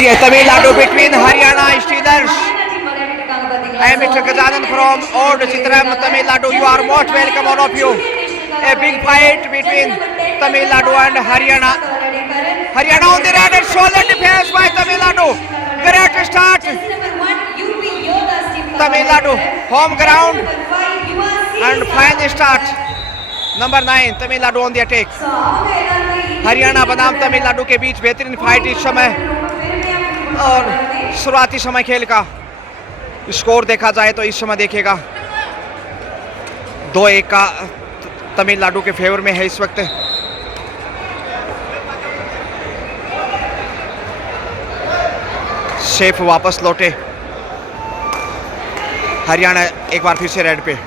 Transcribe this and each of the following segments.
Tamil Nadu between Haryana Steelers and Mr. Gajanan from Old Chitram, Tamil Nadu. You are most welcome, all of you. A big fight between Tamil Nadu and Haryana. Haryana on the red and solid defense by Tamil Nadu. Great start. Tamil Nadu home ground and fine start. Number 9 Tamil Nadu on the attack. Haryana बनाम तमिलनाडु के बीच बेहतरीन fight इस समय और शुरुआती समय खेल का स्कोर देखा जाए तो इस समय देखिएगा 2-1 का तमिलनाडु के फेवर में है इस वक्त। शेफ वापस लौटे, हरियाणा एक बार फिर से रेड पे।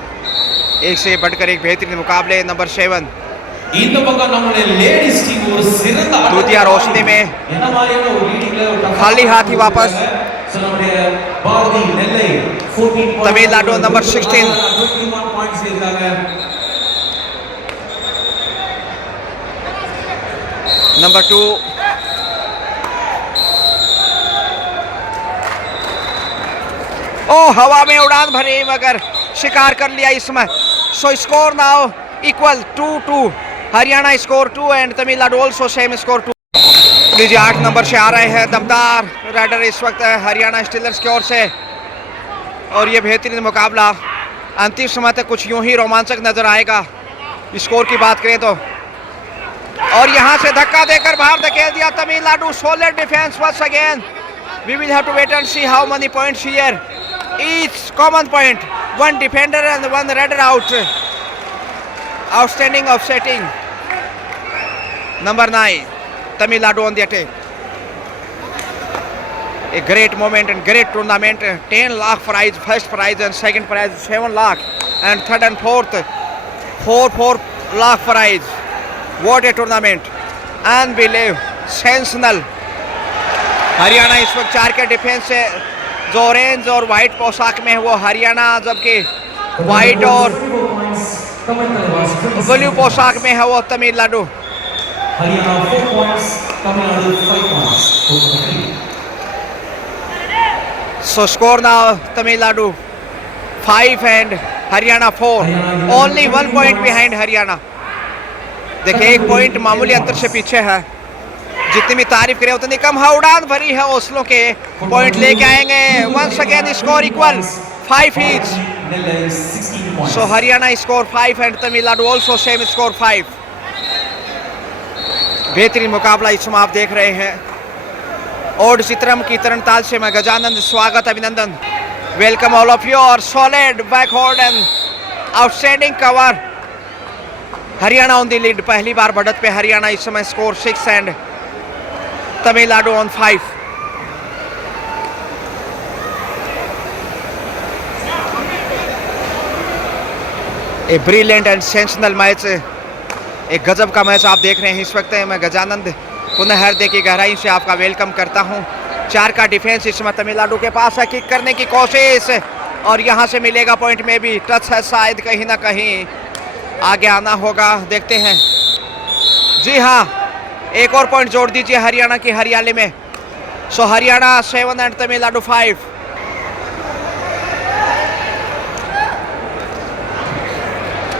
एक से बढ़कर एक बेहतरीन मुकाबले। नंबर 7 दूतिया रोशनी में खाली हाथ ही वापस। तमिलनाडु नंबर 16 नंबर 2 ओ हवा में उड़ान भरी मगर शिकार कर लिया इसमें। सो score now equal 2-2। Haryana score 2 and Tamil Nadu also same score 2। लीजिए 8 नंबर से आ रहे हैं दमदार राइडर इस वक्त हरियाणा स्टीलर्स की ओर से और ये बेहतरीन मुकाबला अंतिम समय तक कुछ यूं ही रोमांचक नजर आएगा स्कोर की बात करें तो। और यहां से धक्का देकर बाहर धकेल दिया Tamil Nadu. Solid defence once again. We will have to wait and see how many points here. Each common point, one defender and one rider out. Outstanding offsetting. Number 9 Tamil Nadu on the attack. A great moment and great tournament. 10 lakh prize, first prize and second prize 7 lakh and third and fourth 4 lakh prize. What a tournament. Unbelievable, sensational. Haryana इस वक्त 4 के defence से जो orange और white पोशाक में है वो हरियाणा, जबकि व्हाइट और ब्लू पोशाक में है वो तमिलनाडु। सो score now Tamil Nadu 5 and Haryana 4। Only 1 point behind Haryana. देखिए 1 पॉइंट मामूली अंतर से पीछे है। जितनी भी तारीफ करें उतनी कम है। उड़ान भरी है हौसलों के, पॉइंट लेके आएंगे। Once again score equal 5 each. So Haryana score 5 and Tamil Nadu also same score 5. बेहतरीन मुकाबला इस समय आप देख रहे हैं। ओड चित्रम की तरणताल से मैं गजानंद स्वागत अभिनंदन। Welcome all of you. और solid backward and outstanding cover. Haryana on the lead. पहली बार बढ़त पे हरियाणा इस समय score 6 and Tamil Nadu on 5। A brilliant and sensational match, एक गजब का मैच आप देख रहे हैं इस वक्त। मैं गजानंद पुनः हृदय की गहराई से आपका वेलकम करता हूं। 4 का डिफेंस इस समय तमिलनाडु के पास है। किक करने की कोशिश और यहां से मिलेगा पॉइंट में भी। टच है शायद कहीं ना कहीं आगे आना होगा, देखते हैं। जी हाँ, एक और पॉइंट जोड़ दीजिए हरियाणा की हरियाली में। सो Haryana 7 and Tamil Nadu 5।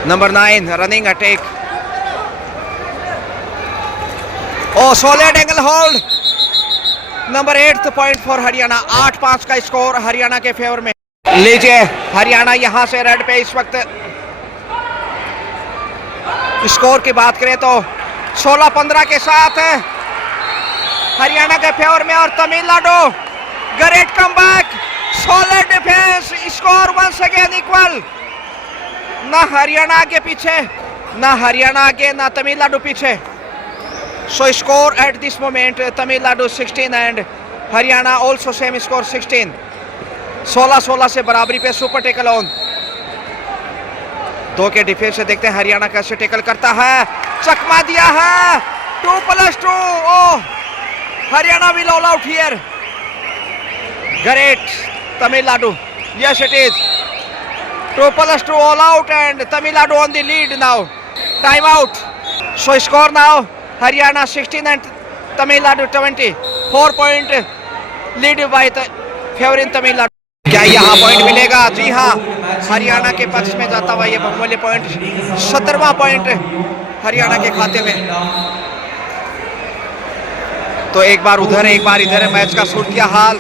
Number 9 running attack. Oh, solid angle hold. Number 8 point for Haryana. 8-5 का स्कोर हरियाणा के फेवर में। लीजिए हरियाणा यहां से रेड पे इस वक्त स्कोर की बात करें तो 16-15 के साथ हरियाणा के फेवर में। और Tamil Nadu great comeback, solid defence, score once again equal. ना हरियाणा आगे पीछे, ना हरियाणा आगे, ना तमिलनाडु पीछे। So score at this moment Tamil Nadu 16 and Haryana also same score 16। 16-16 से बराबरी पे। Super tackle on. 2 के डिफेंस से देखते हैं हरियाणा कैसे टेकल करता है। चकमा दिया है 2+2। Oh, Haryana will all out here. Great Tamil Nadu. Yes it is 2+2 all out and Tamil Nadu on the lead now. Time out. So score now Haryana 16 and Tamil Nadu 20. 4 point lead by favouring Tamil Nadu. क्या यहाँ point मिलेगा? जी हाँ, हरियाणा के पक्ष में जाता हुआ ये बहुमूल्य पॉइंट, 17वां पॉइंट हरियाणा के खाते में। तो एक बार उधर एक बार इधर मैच का सूरतिया हाल।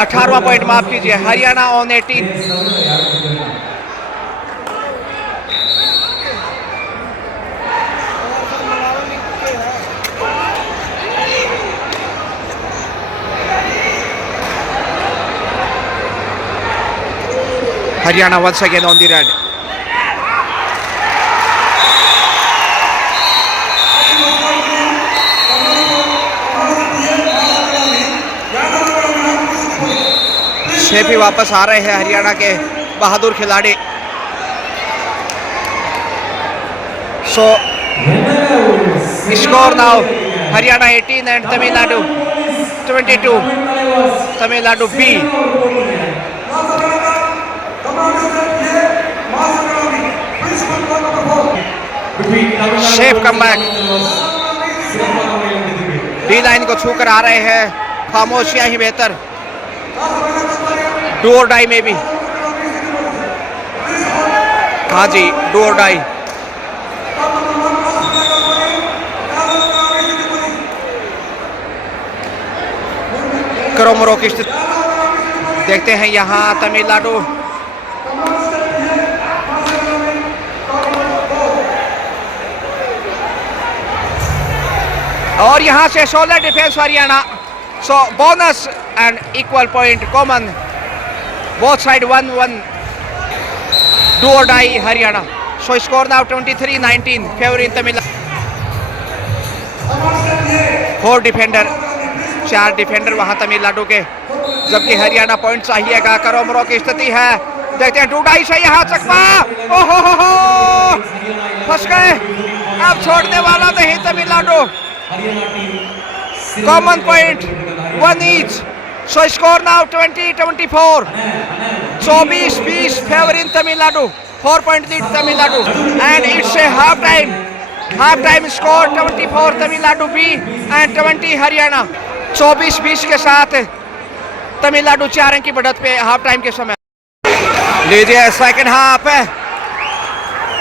18वां पॉइंट, माफ कीजिए, Haryana on 18। Haryana once again on the red. शेफ ही वापस आ रहे हैं हरियाणा के बहादुर खिलाड़ी। So score now Haryana 18 and Tamil Nadu 22. Tamil Nadu B. Chef comeback, D line को छूकर आ रहे हैं, खामोशियां ही बेहतर, डू और डाई में भी। हाँ जी, डू और डाई। क्रोमरो की स्थिति देखते हैं यहाँ तमिलनाडु और यहाँ से 16 defence Haryana. So bonus and equal point common, both side 1-1, do or die Haryana. So score now 23-19 favouring Tamil Nadu. 4 defender, 4 defender वहाँ तमिलनाडु के, जबकि हरियाणा पॉइंट चाहिएगा। करोमरो की स्थिति है, देखते हैं, डू डाई से यहाँ चकमा, ओहो हो, फंस गए, अब छोड़ने वाला नहीं Tamil Nadu. Common point 1 each. So score now 20-24, 24-20 favouring Tamil Nadu, 4 point lead Tamil Nadu and it's a half time score 24 Tamil Nadu B and 20 Haryana. 24-20 के साथ तमिलनाडु 4 अंक की बढ़त पे हाफ टाइम के समय। लीजिए second half,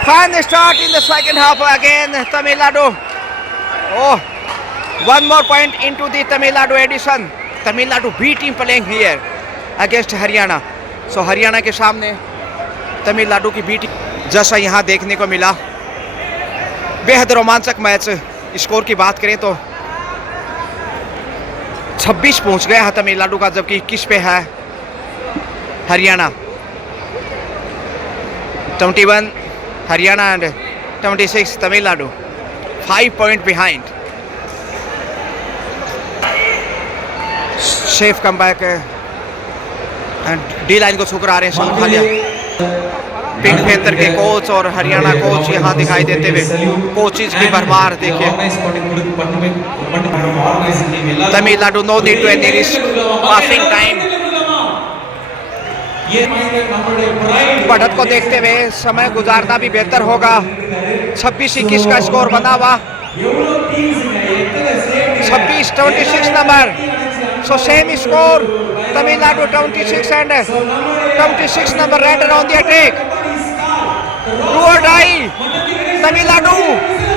fine start in the second half again Tamil Nadu. Oh, one more point into the Tamil Nadu edition. Tamil Nadu B team playing here against Haryana. So Haryana के सामने तमिलनाडु की B टीम, जैसा यहाँ देखने को मिला, बेहद रोमांचक मैच। स्कोर की बात करें तो 26 पहुँच गया है तमिलनाडु का, जबकि 21 पे है Haryana. 21 Haryana and 26 Tamil Nadu, 5 point behind. Chef come back and D line को छूकर आ रहे हैं संखालिया। पिंक पैंथर के कोच और हरियाणा कोच यहाँ दिखाई देते हुए, कोचेज की भरमार देखिए। Tamil Nadu no need to any risk, passing time. बढ़त को देखते हुए समय गुजारना भी बेहतर होगा। 26-21 का स्कोर बना हुआ, 26 number. So same score, Tamil Nadu 26 and 26 number Raider on the attack. Do or die, Tamil Nadu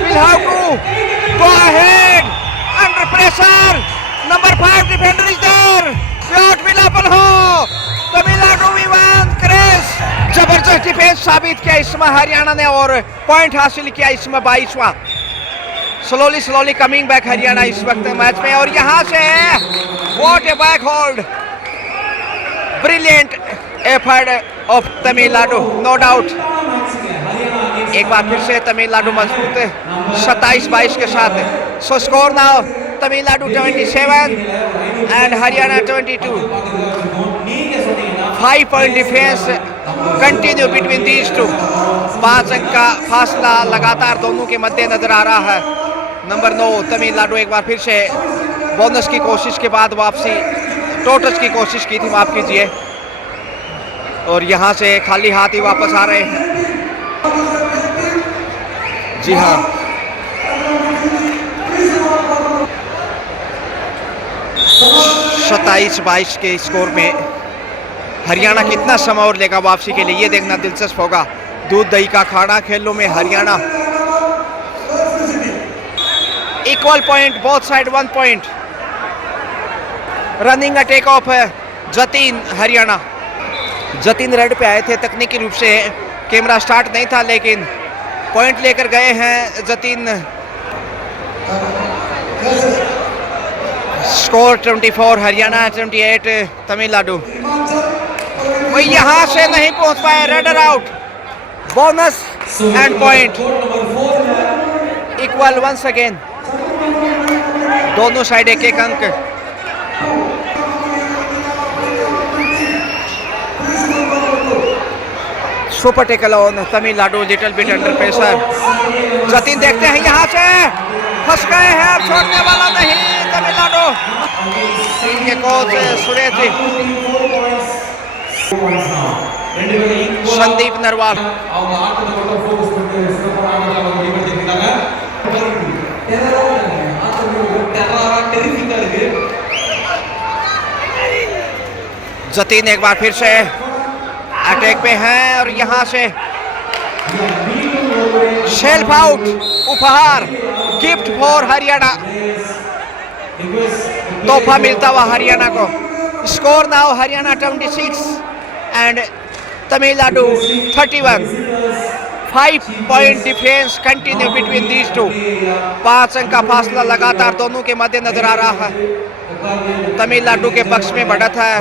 will have to go ahead under pressure. Number 5 defender is there. Shot will happen हो, Tamil Nadu we won क्रेस। जबरदस्त defence साबित किया इसमें हरियाणा ने और point हासिल किया इसमें 22वां। स्लोली कमिंग बैक हरियाणा इस वक्त मैच में, और यहाँ से what A back hold, brilliant effort of Tamil Nadu, no doubt. एक बार फिर से तमिलनाडु मजबूत 27-22 के साथ। सो score now Tamil Nadu 27 and Haryana 22। 5 point difference continue between these two. 5 अंक का फासला लगातार दोनों के मध्य नजर आ रहा है। नंबर 9 तमिलनाडु एक बार फिर से बोनस की कोशिश के बाद वापसी, टोटस की कोशिश की थी, माफ कीजिए, और यहाँ से खाली हाथ ही वापस आ रहे हैं। जी हाँ, 27-22 के स्कोर में हरियाणा कितना समय और लेगा वापसी के लिए, ये देखना दिलचस्प होगा। दूध दही का खाना खेलों में Haryana. Equal point, both side 1 point. Running attack of Jatin Haryana. Jatin red पे आए थे, तकनीकी रूप से कैमरा स्टार्ट नहीं था, लेकिन पॉइंट लेकर गए हैं जतीन। स्कोर 24 हरियाणा, 28 तमिलनाडु। वही यहां से नहीं पहुंच पाए, raider out. Bonus and point equal once again, दोनों साइड एक एक अंक। Super tackle on Tamil Nadu, little bit under pressure. Jatin देखते हैं यहां से, फंस गए हैं, अब छोड़ने वाला नहीं तमिलनाडु। टीम के कोच सुरेश जी, संदीप नरवाल। जतीन एक बार फिर से अटैक पे हैं और यहां से शेल्फ आउट, उपहार, गिफ्ट फॉर हरियाणा। तोहफा मिलता हुआ हरियाणा को। Score now Haryana 26 and Tamil Nadu 31। 5 point difference continue between these two. 5 अंक का फासला लगातार दोनों के मध्य नजर आ रहा है। तमिलनाडु के पक्ष में बढ़त है।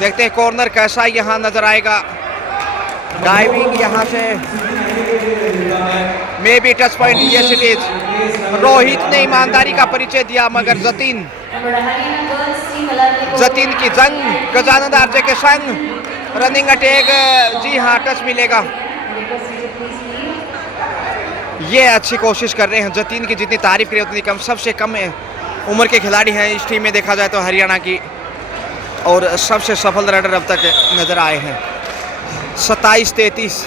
देखते हैं कॉर्नर कैसा यहाँ नजर आएगा। डाइविंग यहाँ से may be touch point, yes it is. Rohit ने ईमानदारी का परिचय दिया, मगर जतीन की जंग गजानंद आर्चे के संग रनिंग अटैक। जी हाँ, टच मिलेगा। ये अच्छी कोशिश कर रहे हैं। जतीन की जितनी तारीफ करें उतनी कम। सबसे कम उम्र के खिलाड़ी हैं इस टीम में देखा जाए तो हरियाणा की, और सबसे सफल राइडर अब तक नजर आए हैं। 27-33।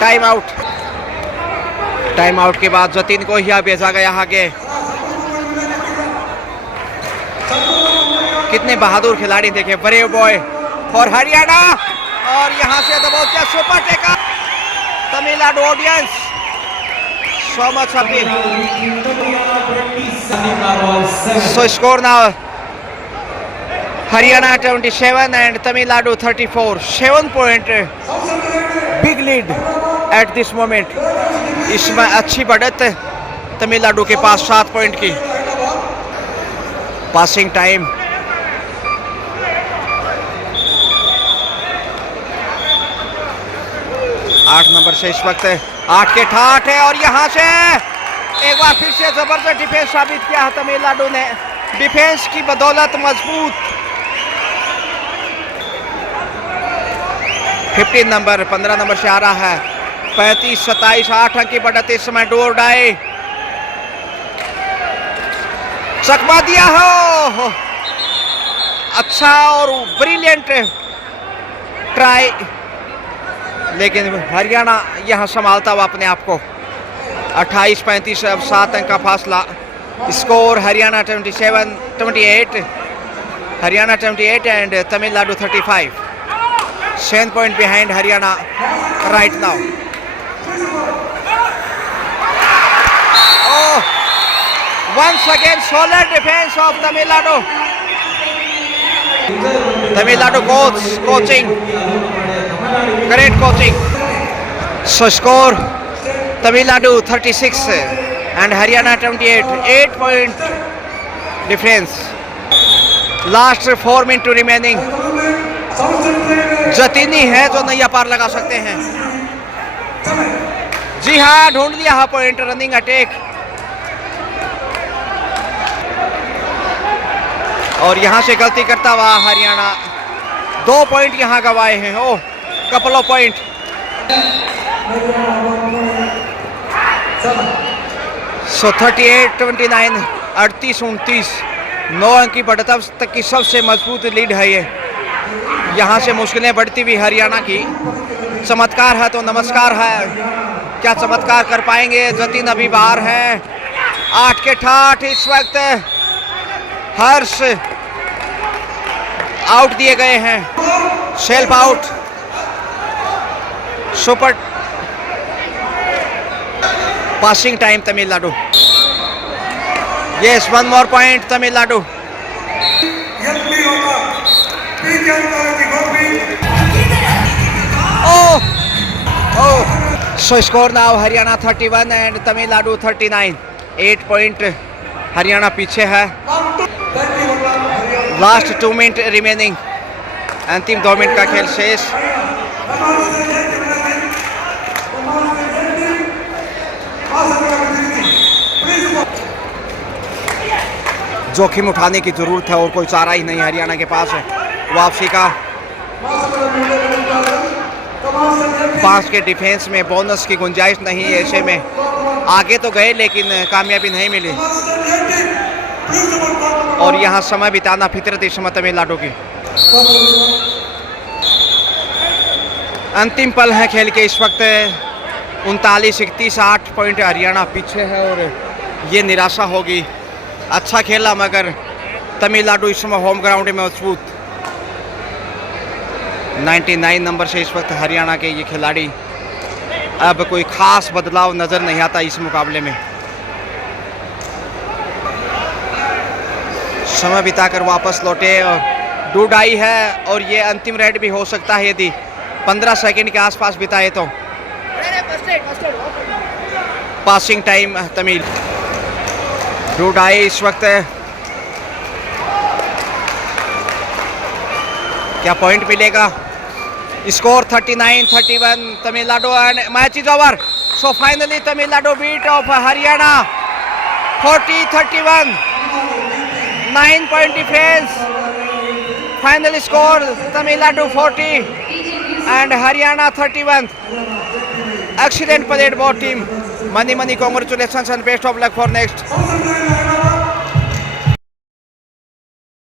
Time out. टाइम आउट के बाद जतीन को यहाँ भेजा गया आगे। कितने बहादुर खिलाड़ी देखे, ब्रेव बॉय और हरियाणा। और यहां से दबोचा सुपर टेका Tamil Nadu audience. So much happy. So score now Haryana 27 and Tamil Nadu 34। 7 point big lid at this moment. इसमें अच्छी बढ़त तमिलनाडु के पास 7 पॉइंट की। पासिंग टाइम 8 नंबर से इस वक्त 8 के ठाठ है। और यहां से एक बार फिर से जबरदस्त डिफेंस साबित किया है तमिलनाडु ने। डिफेंस की बदौलत मजबूत। 15 नंबर 15 नंबर से आ रहा है। 35-27, 8 अंक की बढ़त इस समय। डू और डाई चकमा दिया हो। अच्छा और ब्रिलियंट ट्राई, लेकिन हरियाणा यहां संभालता हुआ अपने आप को। 28-35, अब 7 अंक का फासला। Score Haryana 28 Haryana 28 and Tamil Nadu 35। 7 point behind Haryana right now. Once again solid defense of Tamil Nadu. Tamil Nadu coaching, great coaching. So score Tamil Nadu 36 and Haryana 28. 8 point difference. Last 4 minutes remaining. जतीनी है जो नैया पार लगा सकते हैं। जी हाँ, ढूंढ लिया है पॉइंट। रनिंग अटैक और यहां से गलती करता हुआ हरियाणा 2 पॉइंट यहां गवाए हैं। ओ कपल ऑफ पॉइंट। सो 38-29, 38-29 9 अंक की बढ़त तक की सबसे मजबूत लीड है ये। यहाँ से मुश्किलें बढ़ती हुई हरियाणा की। चमत्कार है तो नमस्कार है, क्या चमत्कार कर पाएंगे? जतिन अभी बाहर हैं। 8 के 8 इस वक्त हर्ष आउट दिए गए हैं, shelf out. Super passing time Tamil Nadu. Yes, 1 more point Tamil Nadu. So score now Haryana 31 and Tamil Nadu 39. 8 point Haryana पीछे है। लास्ट 2 मिनट रिमेनिंग, अंतिम 2 मिनट का खेल शेष। जोखिम उठाने की जरूरत है और कोई चारा ही नहीं हरियाणा के पास है वापसी का। 5 के डिफेंस में बोनस की गुंजाइश नहीं है, ऐसे में आगे तो गए लेकिन कामयाबी नहीं मिली। और यहाँ समय बिताना फितरत इस समय तमिलनाडु की। अंतिम पल है खेल के इस वक्त। 39-31, 8 पॉइंट हरियाणा पीछे है और ये निराशा होगी। अच्छा खेला मगर तमिलनाडु इस समय होम ग्राउंड में मजबूत। 99 नंबर से इस वक्त हरियाणा के ये खिलाड़ी। अब कोई खास बदलाव नज़र नहीं आता इस मुकाबले में। समय बिताकर वापस लौटे और डूडाई है और ये अंतिम रेड भी हो सकता है यदि 15 सेकंड के आसपास बिताए तो। Passing time Tamil. डूडाई इस वक्त क्या पॉइंट मिलेगा? Score 39-31 Tamil Nadu and match is over. So finally Tamil Nadu beat of Haryana 40-31। 9 point difference. Final score Tamil Nadu 40 and Haryana 31। Excellent played both team. Many congratulations and best of luck for next.